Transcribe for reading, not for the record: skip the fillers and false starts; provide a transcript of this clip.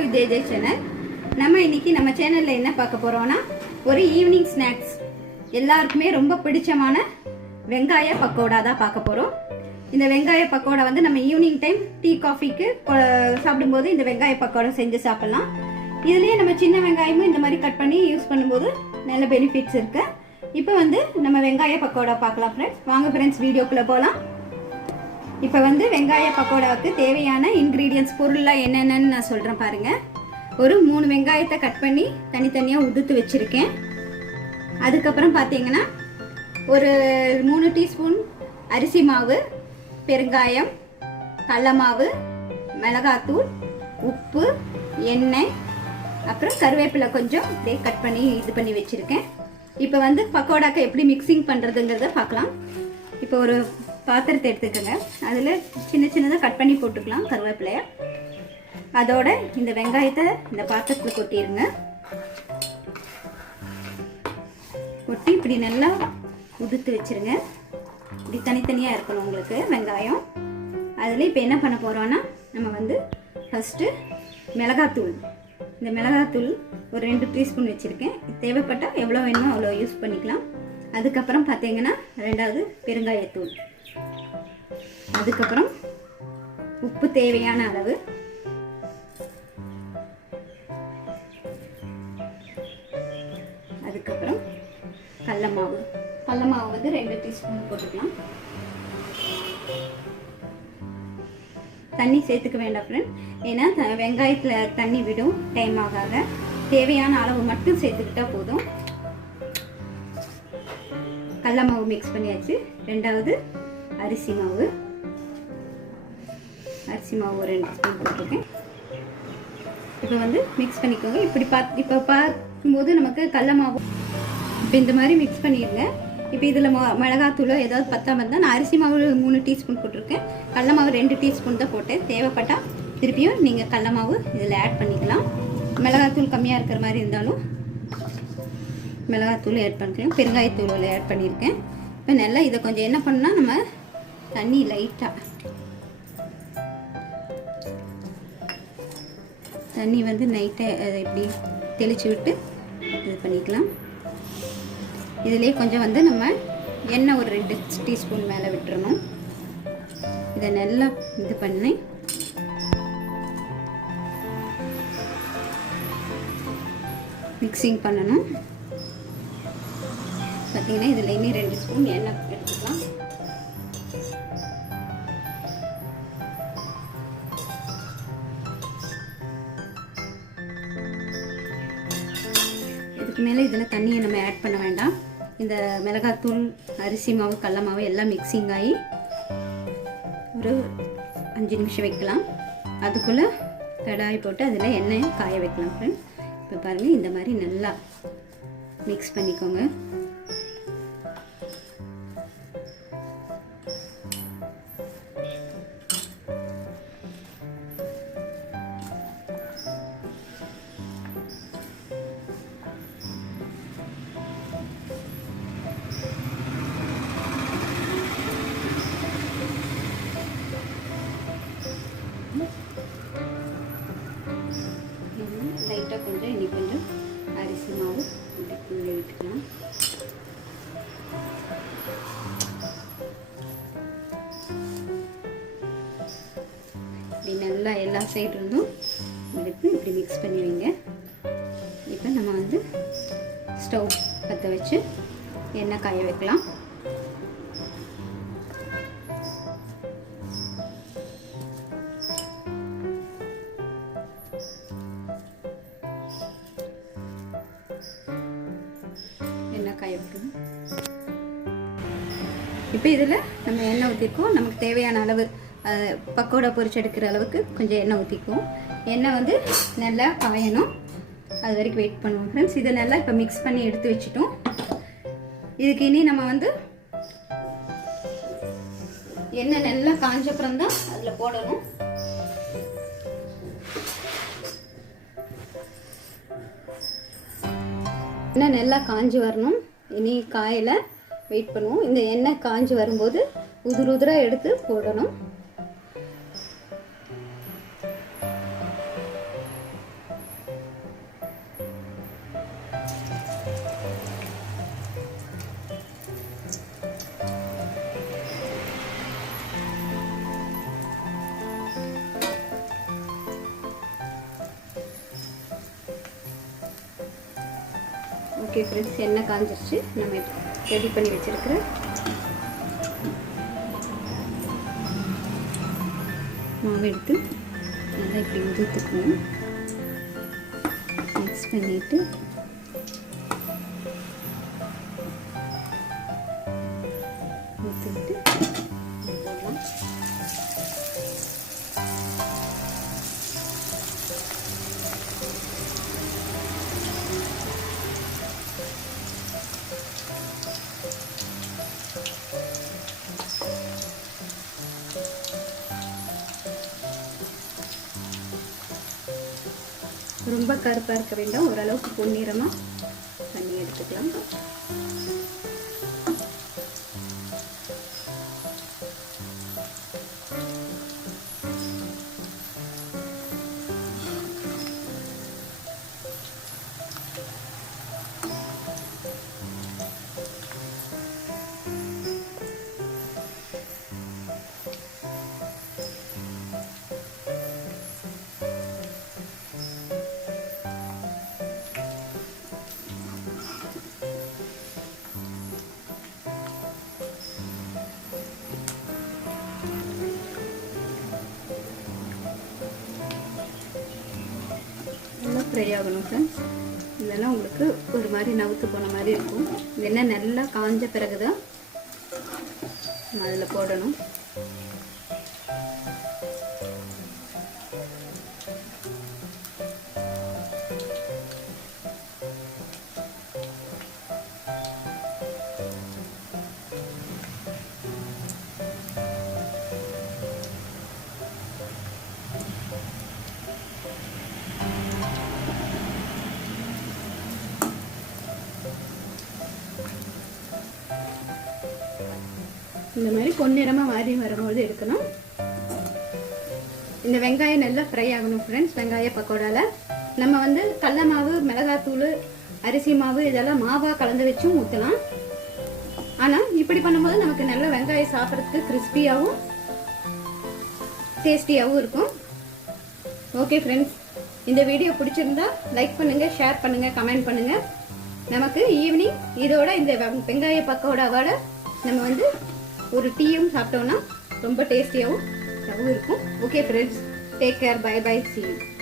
To JJ channel. நம்ம இன்னைக்கு நம்ம சேனல்ல என்ன பார்க்க போறோம்னா ஒரு ஈவினிங் ஸ்நாக்ஸ் எல்லாருக்குமே ரொம்ப பிடிச்சமான வெங்காய பக்கோடா தான் பார்க்க போறோம். இந்த வெங்காய பக்கோடா வந்து நம்ம ஈவினிங் டைம் டீ காஃபிக்கு சாப்பிடும்போது இந்த வெங்காய பக்கோடா செஞ்சு சாப்பிடலாம். இதுலயே நம்ம சின்ன வெங்காயமும் இந்த மாதிரி கட் பண்ணி யூஸ் பண்ணும்போது நல்ல பெனிஃபிட்ஸ் இருக்கு. இப்போ வந்து நம்ம வெங்காய பக்கோடா பார்க்கலாம் ஃப்ரெண்ட்ஸ். வாங்க ஃப்ரெண்ட்ஸ் வீடியோக்குள்ள போகலாம். இப்போ வந்து வெங்காய பக்கோடாவுக்கு தேவையான இன்க்ரீடியன்ட்ஸ் பொருள்லாம் என்னென்னு நான் சொல்கிறேன் பாருங்கள். ஒரு 3 வெங்காயத்தை கட் பண்ணி தனித்தனியாக உதுத்து வச்சுருக்கேன். அதுக்கப்புறம் பார்த்தீங்கன்னா ஒரு 3 டீஸ்பூன் அரிசி மாவு, பெருங்காயம், கடல மாவு, மிளகாத்தூள், உப்பு, எண்ணெய், அப்புறம் கருவேப்பிலை கொஞ்சம் அப்படியே கட் பண்ணி இது பண்ணி வச்சுருக்கேன். இப்போ வந்து பக்கோடாக்கு எப்படி மிக்சிங் பண்ணுறதுங்கிறத பார்க்கலாம். இப்போ ஒரு பாத்திரத்தை எடுத்துக்கோங்க. அதில் சின்ன சின்னதாக கட் பண்ணி போட்டுக்கலாம் கருவேப்பிலையை. அதோட இந்த வெங்காயத்தை இந்த பாத்திரத்தில் கொட்டிடுங்க. கொட்டி இப்படி நல்லா உதுத்து வச்சுருங்க. இப்படி தனித்தனியாக இருக்கணும் உங்களுக்கு வெங்காயம். அதில் இப்போ என்ன பண்ண போகிறோன்னா நம்ம வந்து ஃபஸ்ட்டு மிளகாத்தூள், இந்த மிளகாத்தூள் ஒரு 2 டீஸ்பூன் வச்சுருக்கேன். தேவைப்பட்டால் எவ்வளோ வேணுமோ அவ்வளோ யூஸ் பண்ணிக்கலாம். அதுக்கப்புறம் பார்த்தீங்கன்னா 2வது பெருங்காயத்தூள், அதுக்கப்புறம் உப்பு தேவையான அளவு, அதுக்கப்புறம் கடல மாவு வந்து 2 டீஸ்பூன் போட்டுக்கலாம். தண்ணி சேர்த்துக்க வேண்டாம் ஃப்ரெண்ட், ஏன்னா வெங்காயத்தில் தண்ணி விடும் டைம் ஆகாத. தேவையான அளவு மட்டும் சேர்த்துக்கிட்டா போதும். கடல மாவு மிக்ஸ் பண்ணியாச்சு. 2வது அரிசி மாவு ஒரு 2 ஸ்பூன் போட்டிருக்கேன். இப்போ வந்து மிக்ஸ் பண்ணிக்கோங்க. இப்போ பார்க்கும்போது நமக்கு கடல மாவு இப்போ இந்த மாதிரி மிக்ஸ் பண்ணிடுங்க. இப்போ இதில் மிளகாத்தூளோ ஏதாவது பத்தாம இருந்தால் நான் அரிசி மாவு 3 டீஸ்பூன் போட்டிருக்கேன். கடல மாவு 2 டீஸ்பூன் தான் போட்டேன். தேவைப்பட்டால் திருப்பியும் நீங்கள் கடல மாவு இதில் ஆட் பண்ணிக்கலாம். மிளகாத்தூள் கம்மியாக இருக்கிற மாதிரி இருந்தாலும் மிளகாத்தூள் ஆட் பண்ணிக்கலாம். பெருங்காயத்தூள் ஆட் பண்ணியிருக்கேன். இப்போ நல்லா இதை கொஞ்சம் என்ன பண்ணால் நம்ம தண்ணி லைட்டாக தண்ணி வந்து நைட்டாக அதை இப்படி தெளித்து விட்டு இது பண்ணிக்கலாம். இதிலே கொஞ்சம் வந்து நம்ம எண்ணெய் ஒரு 2 டீஸ்பூன் மேலே விட்டுறணும். இதை நல்லா இது பண்ணி மிக்சிங் பண்ணணும். பார்த்தீங்கன்னா இதில் இன்னும் 2 ஸ்பூன் எண்ணெய் எடுத்துக்கலாம். இதுக்கு மேலே இதில் தண்ணியை நம்ம ஆட் பண்ண வேண்டாம். இந்த மிளகாத்தூள், அரிசி மாவு, கடல மாவு எல்லாம் மிக்சிங் ஆகி ஒரு 5 நிமிஷம் வைக்கலாம். அதுக்குள்ளே கடாய் போட்டு அதில் எண்ணெயை காய வைக்கலாம் ஃப்ரெண்ட்ஸ். இப்போ பாருங்கள், இந்த மாதிரி நல்லா மிக்ஸ் பண்ணிக்கோங்க. லைட்டாக கொஞ்சம் இன்னி கொஞ்சம் அரிசி மாவு இப்படி விட்டுக்கலாம். இப்படி நல்லா எல்லா சைடு இருந்தும் எடுத்து இப்படி மிக்ஸ் பண்ணி வைங்க. இப்போ நம்ம வந்து ஸ்டவ் பற்ற வச்சு எண்ணெய் காய வைக்கலாம். இப்போ இதில் நம்ம எண்ணெய் ஊற்றிக்குவோம். நமக்கு தேவையான அளவு பக்கோடா பொரிச்சு எடுக்கிற அளவுக்கு கொஞ்சம் எண்ணெய் ஊற்றிக்குவோம். எண்ணெய் வந்து நல்லா காயணும், அது வரைக்கும் வெயிட் பண்ணுவோம் ஃப்ரெண்ட்ஸ். இதை நல்லா இப்போ மிக்ஸ் பண்ணி எடுத்து வச்சுட்டோம். இதுக்கு இனி நம்ம வந்து எண்ணெய் நல்லா காஞ்சப்புறம் தான் அதில் போடணும். எண்ணெய் நல்லா காஞ்சி வரணும். இனி காயில் வெயிட் பண்ணுவோம். இந்த எண்ணெய் காஞ்சி வரும்போது உதிராக எடுத்து போடணும். ஓகே ஃப்ரெண்ட்ஸ், எண்ணெய் காஞ்சிருச்சு. நம்ம ரெடி பண்ணி வச்சிருக்கிற மாவு எடுத்து நல்லா இப்படி உதுத்துக்கணும். மிக்ஸ் பண்ணிவிட்டு ஊற்றிட்டு போடலாம். ரொம்ப கருப்பாக இருக்க வேண்டாம், ஓரளவுக்கு பொன்னிறமாக பண்ணி எடுத்துக்கலாம். ஃப்ரை ஆகணும் ஃப்ரெண்ட்ஸ். இதெல்லாம் உங்களுக்கு ஒரு மாதிரி நவுத்து போன மாதிரி இருக்கும். எண்ணெய் நல்லா காஞ்ச பிறகு தான் அதில் போடணும். இந்த மாதிரி பொன்னிறமாக மாறி வரும்போது எடுக்கணும். இந்த வெங்காயம் நல்லா ஃப்ரை ஆகணும் ஃப்ரெண்ட்ஸ். வெங்காய பக்கோடாவில் நம்ம வந்து கடல மாவு, மிளகாத்தூள், அரிசி மாவு இதெல்லாம் மாவாக கலந்து வச்சும் ஊற்றலாம். ஆனால் இப்படி பண்ணும்போது நமக்கு நல்ல வெங்காயம் சாப்பிட்றதுக்கு கிறிஸ்பியாகவும் டேஸ்டியாகவும் இருக்கும். ஓகே ஃப்ரெண்ட்ஸ், இந்த வீடியோ பிடிச்சிருந்தா லைக் பண்ணுங்கள், ஷேர் பண்ணுங்கள், கமெண்ட் பண்ணுங்கள். நமக்கு ஈவினிங் இதோட இந்த வெங்காய பக்கோடாவோட நம்ம வந்து ஒரு டீயும் சாப்பிட்டோம்னா ரொம்ப டேஸ்டியாகவும் இருக்கும். Okay friends, take care, bye bye, see you.